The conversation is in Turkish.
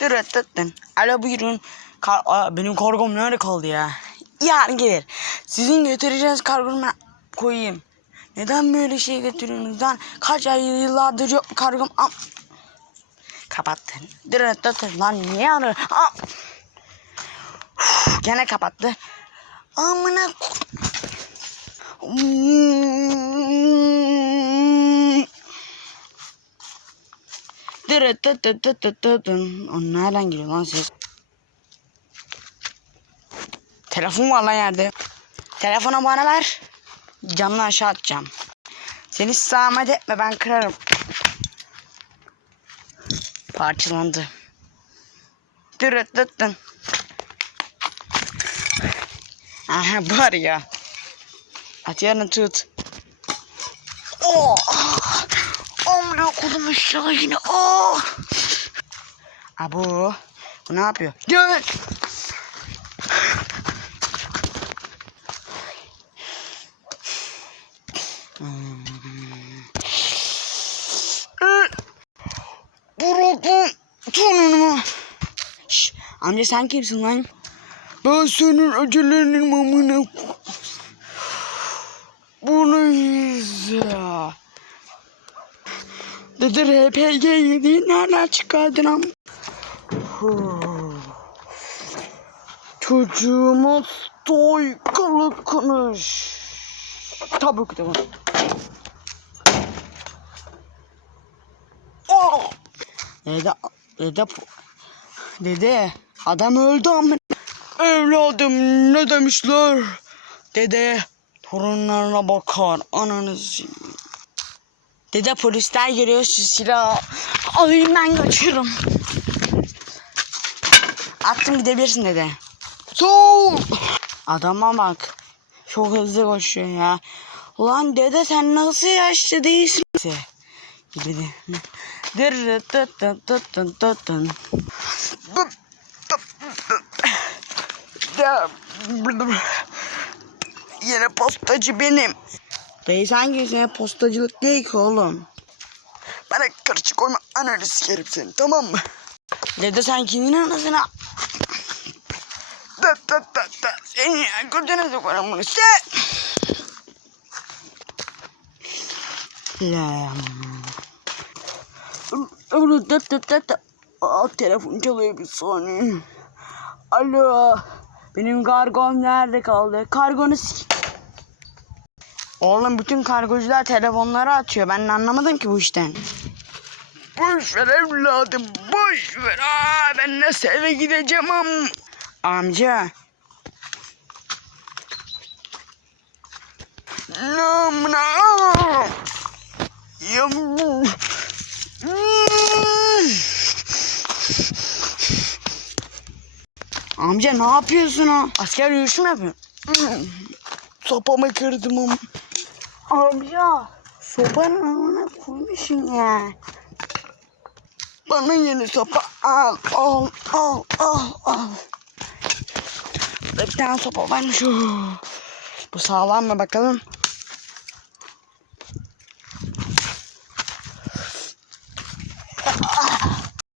Dırıt dıttın. Alo buyurun. Kar Aa, benim kargom nerede kaldı ya? Yarın gelir. Sizin götüreceğiniz kargomu koyayım. Neden böyle şey götürüyorsunuz lan? Kaç ay yıllardır yok kargom. Am Kapattın. Dırıt dıttın lan niye arıyor? Gene kapattı. Amına ko- Hmm. Dırıt dıt dıt dıt dıt dıt dın. Nereden geliyor lan ses? Telefon var lan yerde. Telefonu bana ver. Camdan aşağı atacağım. Seni zahmet etme ben kırarım. Parçalandı. Dırıt dıt dın. Aha var ya. At yarını tut. Oh. Aşağı yine. Oh. Abo. Bu ne yapıyor? Gel. Hmm. Bırakın tonunumu. Şş, amca sen kimsin lan? Ben senin acelerin mamına Bunu izle. Dede RPG yediği nereden çıkardın am? Çocuğumuz soykalı konuş. Tabii ki de var. Oh! Dede, dede, dede, adam öldü ama. Evladım ne demişler? Dede torunlarına bakar ananız. Dede polisler geliyor şu silahı. Alayım ben kaçıyorum. Attım gidebilirsin dede. Sol. Adama bak. Çok hızlı koşuyor ya. Ulan dede sen nasıl yaşlı değilsin? Gibi de. Dırı tıt tıt. Yine postacı benim. Sen gizine postacılık değil ki oğlum. Bana karışık koyma ananı sikerim seni tamam mı? Dede sen kimin anasına? Da da da da. Seni ya götüne sokarım bunu sen. La. Öyle da da da da. Aa, telefon çalıyor bir saniye. Alo. Benim kargom nerede kaldı? Kargonu sik... Oğlum bütün kargocular telefonları atıyor. Ben de anlamadım ki bu işten. Boş ver evladım. Boş ver. Aa, ben nasıl eve gideceğim am? Amca. Namına. Yam. Amca ne yapıyorsun o? Asker yürüyüşü mü yapıyorsun? Sopamı kırdım ama. Amca sopanın amına koymuşsun ya. Bana yeni sopa al al al al al. Bir tane sopa varmış. Bu sağlam mı bakalım?